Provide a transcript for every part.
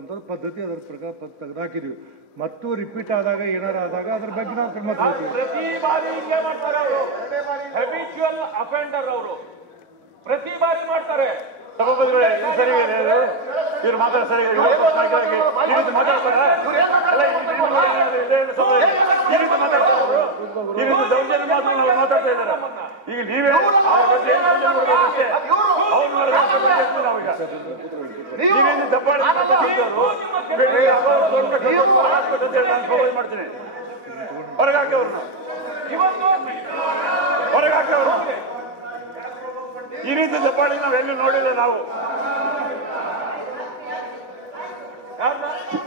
ಅಂತ ಪದ್ಧತಿ ಅದರ ಪ್ರಕಾರ ತೆಗೆದಾಕಿದೀವಿ. ಮತ್ತು ರಿಪೀಟ್ ಆದಾಗ ಏನಾರು ಆದಾಗ ಅದ್ರ ಬಗ್ಗೆ ನಾವು ಕ್ರಮ ತಗೊಳ್ತೀವಿ. ಪ್ರತಿ ಬಾರಿ ಹಿಂಗೆ ಮಾಡ್ತಾರೆ ಅವರು, ಹ್ಯಾಬಿಚುವಲ್ ಅಫೆಂಡರ್ ಅವರು, ಪ್ರತಿ ಬಾರಿ ಮಾಡ್ತಾರೆ. ಸಭಾಪತಿಗಳೇ ಇದು ಸರಿ ಇದೆ, ಇವ್ರು ಮಾತಾಡ ಸರಿ ಈ ರೀತಿ ಮಾತಾಡ್ತಾರೆ, ಈ ರೀತಿ ಮಾತಾಡ್ತಾರೆ ಅವರು, ಈ ರೀತಿ ದೌರ್ಜನ್ಯ ಮಾತುಗಳು ನಾವು ಮಾತಾಡ್ತಾ ಇದ್ದಾರೆ. ಈಗ ನೀವೇ ಅವ್ರ ಬಗ್ಗೆ ಏನು ನೋಡ್ಬೇಕಷ್ಟೇ, ಅವ್ರು ನೋಡೋದು ನಾವೀಗ ನೀವೇನು ದಬ್ಬಾಳಿ ಮಾತಾಡ್ತಿದ್ದವರು ನಾನು ಪ್ರಪೋಸ್ ಮಾಡ್ತೀನಿ, ಹೊರಗೆ ಹಾಕಿ ಅವ್ರನ್ನ, ಹೊರಗೆ ಹಾಕಿ ಅವ್ರು. ಈ ರೀತಿ ದಬ್ಬಾಳಿ ನಾವು ಎಲ್ಲೂ ನೋಡಿಲ್ಲ ನಾವು.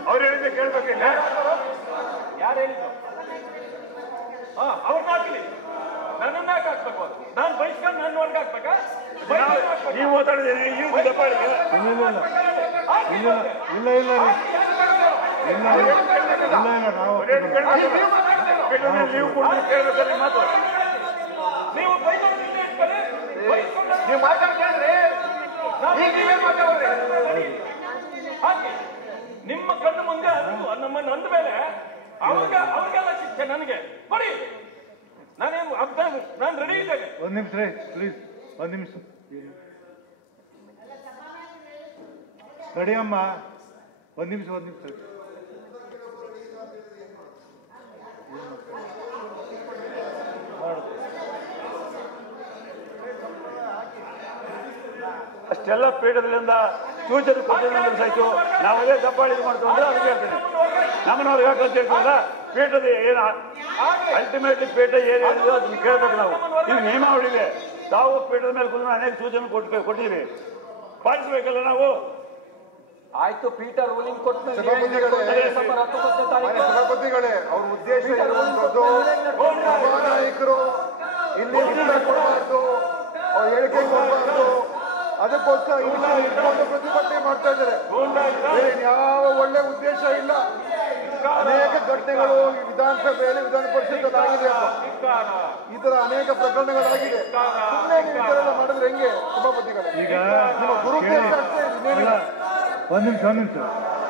ಅವ್ರು ಹೇಳಿದ್ದೆ ಕೇಳ್ಬೇಕಿಲ್ಲ, ಯಾರು ಹೇಳಿದ್ರು? ಅವ್ರನ್ನ ಹಾಕಲಿ, ನನ್ನನ್ನ ಯಾಕೆ ಹಾಕ್ಬೇಕು? ನಾನು ಬಯಸ್ಕೊಂಡು ನನ್ನ ವರ್ಗ ಹಾಕ್ಬೇಕಾ? ನೀವು ಮಾತಾಡಿದ್ದೀನಿ ಈ ರೀತಿ ದಬ್ಬಾಳಿಗೆ ಇಲ್ಲ ನೀವು ಕೂಡ ಕೇಳ್ಬೇಕಲ್ಲಿ ಮಾತು. ನೀವು ನೀವು ಮಾತಾಡ್ಕೊಂಡ್ರಿ ಹಾಕಿ ನಿಮ್ಮ ಕಣ್ಣು ಮುಂದೆ ನಮ್ಮನ್ನು ಅಂದ ಮೇಲೆ ಅವ್ರಿಗೆಲ್ಲ ಶಿಕ್ಷೆ ನನಗೆ ಕೊಡಿ. ನಾನೇನು ನಾನು ರೆಡಿ ಇದ್ದೇನೆ. ಒಂದ್ ನಿಮಿಷ ರೀ ಪ್ಲೀಸ್, ಒಂದ್ ನಿಮಿಷ ತಡಿಯಮ್ಮ, ಒಂದ್ ನಿಮಿಷ ಅಷ್ಟೆಲ್ಲ ಪೀಠದಿಂದ ಸೂಚನೆ ಕೊಟ್ಟಿದ್ದು ಸಹಿತ ನಾವೇ ದಬ್ಬಾಳಿ ಮಾಡ್ತೀವಿ ಅಂದ್ರೆ ಅದಕ್ಕೆ ಹೇಳ್ತೀನಿ. ನಮ್ಮನವ್ರಿಗೆ ಯಾಕಂತ ಹೇಳ್ತೀವಲ್ಲ, ಪೀಠದ ಏನು ಅಲ್ಟಿಮೇಟ್ಲಿ ಪೀಠ ಏನು ಹೇಳಿದ್ರು ಅದನ್ನ ಕೇಳ್ಬೇಕು ನಾವು. ಇದು ನಿಯಮಾವಳಿಗೆ ನಾವು ಪೀಠದ ಮೇಲೆ ಕುಂದ್ರೆ ಅನೇಕ ಸೂಚನೆ ಕೊಟ್ಟಿದ್ದೀವಿ, ಪಾಲಿಸಬೇಕಲ್ಲ ನಾವು. ಆಯ್ತು, ಪೀಠ ರೂಲಿಂಗ್ ಕೊಟ್ಟು ಸಭಾಪತಿಗಳೇ, ಅವ್ರ ಉದ್ದೇಶ ಇರುವಂತದ್ದು ಸಭಾನಾಯಕರು ಇಲ್ಲಿ ಕೊಡಬಾರ್ದು, ಅವ್ರ ಹೇಳಿಕೆ ಕೊಡಬಾರ್ದು, ಅದಕ್ಕೋಸ್ಕರ ಇಟ್ಕೊಂಡು ಪ್ರತಿಭಟನೆ ಮಾಡ್ತಾ ಇದ್ದಾರೆ. ಯಾವ ಒಳ್ಳೆ ಉದ್ದೇಶ ಇಲ್ಲ. ಅನೇಕ ಘಟನೆಗಳು ವಿಧಾನಸಭೆಯಲ್ಲಿ ವಿಧಾನ ಪರಿಷತ್ ಆಗಿದೆ, ಈ ತರ ಅನೇಕ ಪ್ರಕರಣಗಳಾಗಿದೆ. ಸುಮ್ಮನೆ ನೀವು ಇದೆಲ್ಲ ಮಾಡಿದ್ರೆ ಹೆಂಗೆ ಸಭಾಪತಿಗಳೇ? ಈಗ ನಿಮ್ಮ ದುರುದ್ದೇಶ ಅಷ್ಟೇ. ಒಂದ್ ನಿಮಿಷ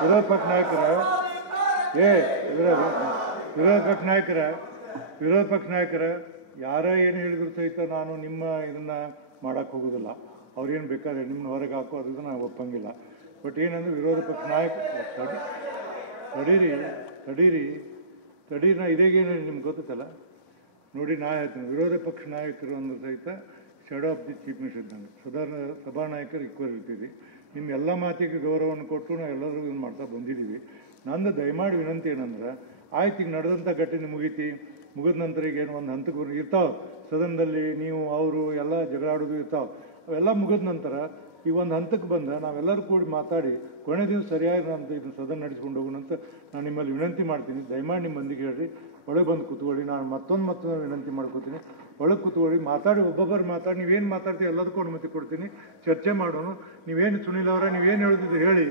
ವಿರೋಧ ಪಕ್ಷ ನಾಯಕರ ವಿರೋಧ ಪಕ್ಷ ನಾಯಕರ ಯಾರ ಏನು ಹೇಳಿದ್ರು ಸಹಿತ ನಾನು ನಿಮ್ಮ ಇದನ್ನ ಮಾಡಕ್ ಹೋಗುದಿಲ್ಲ. ಅವ್ರೇನು ಬೇಕಾದ್ರೆ ನಿಮ್ಮನ್ನ ಹೊರಗೆ ಹಾಕೋದ್ರಿಂದ ನಾವು ಒಪ್ಪಂಗಿಲ್ಲ. ಬಟ್ ಏನಂದ್ರೆ ವಿರೋಧ ಪಕ್ಷ ನಾಯಕ ತಡೀರಿ ನಾ ಇದೇಗೇನು ನಿಮ್ಗೆ ಗೊತ್ತಲ್ಲ ನೋಡಿ. ನಾ ಹೇಳ್ತೀನಿ, ವಿರೋಧ ಪಕ್ಷ ನಾಯಕರು ಅಂದ್ರೆ ಸಹಿತ ಶೆಡೋ ಆಫ್ ದಿ ಚೀಫ್ ಮಿನಿಸ್ಟರ್ ಇದ್ದಂಗೆ. ಸಭಾನಾಯಕರು ಈಕ್ವಲ್ ಇರ್ತೀವಿ. ನಿಮ್ಮ ಎಲ್ಲ ಮಾತಿಗೆ ಗೌರವವನ್ನು ಕೊಟ್ಟು ನಾವು ಎಲ್ಲರೂ ಇದು ಮಾಡ್ತಾ ಬಂದಿದ್ದೀವಿ. ನಂದು ದಯಮಾಡಿ ವಿನಂತಿ ಏನಂದ್ರೆ, ಆಯ್ತು ಈಗ ನಡೆದಂಥ ಘಟನೆ ಮುಗಿದ ನಂತರ ಈಗ ಏನು ಒಂದು ಹಂತಕ್ಕೆ ಇರ್ತಾವೆ ಸದನದಲ್ಲಿ, ನೀವು ಅವರು ಎಲ್ಲ ಜಗಳಾಡೋದು ಇರ್ತಾವೆ. ಅವೆಲ್ಲ ಮುಗಿದ ನಂತರ ಈ ಒಂದು ಹಂತಕ್ಕೆ ಬಂದ ನಾವೆಲ್ಲರೂ ಕೂಡಿ ಮಾತಾಡಿ ಕೊನೆ ದಿವಸ ಸರಿಯಾಗಿ ಅಂತ ಇದನ್ನು ಸದನ ನಡೆಸ್ಕೊಂಡು ಹೋಗೋಣಂತ ನಾನು ನಿಮ್ಮಲ್ಲಿ ವಿನಂತಿ ಮಾಡ್ತೀನಿ. ದಯಮಾಡಿ ನಿಮ್ಮ ಮಂದಿಗೆ ಹೇಳ್ರಿ, ಒಳಗೆ ಬಂದು ಕೂತ್ಕೊಳ್ಳಿ. ನಾನು ಮತ್ತೊಂದು ವಿನಂತಿ ಮಾಡ್ಕೋತೀನಿ, ಒಳಗೆ ಕೂತ್ಕೊಳ್ಳಿ, ಮಾತಾಡಿ, ಒಬ್ಬೊಬ್ಬರು ಮಾತಾಡಿ. ನೀವೇನು ಮಾತಾಡ್ತೀವಿ ಎಲ್ಲದಕ್ಕೂ ಅನುಮತಿ ಕೊಡ್ತೀನಿ, ಚರ್ಚೆ ಮಾಡೋಣ. ನೀವೇನು ಸುನಿಲ್ ಅವರ ನೀವೇನು ಹೇಳಿದ್ರು ಹೇಳಿ.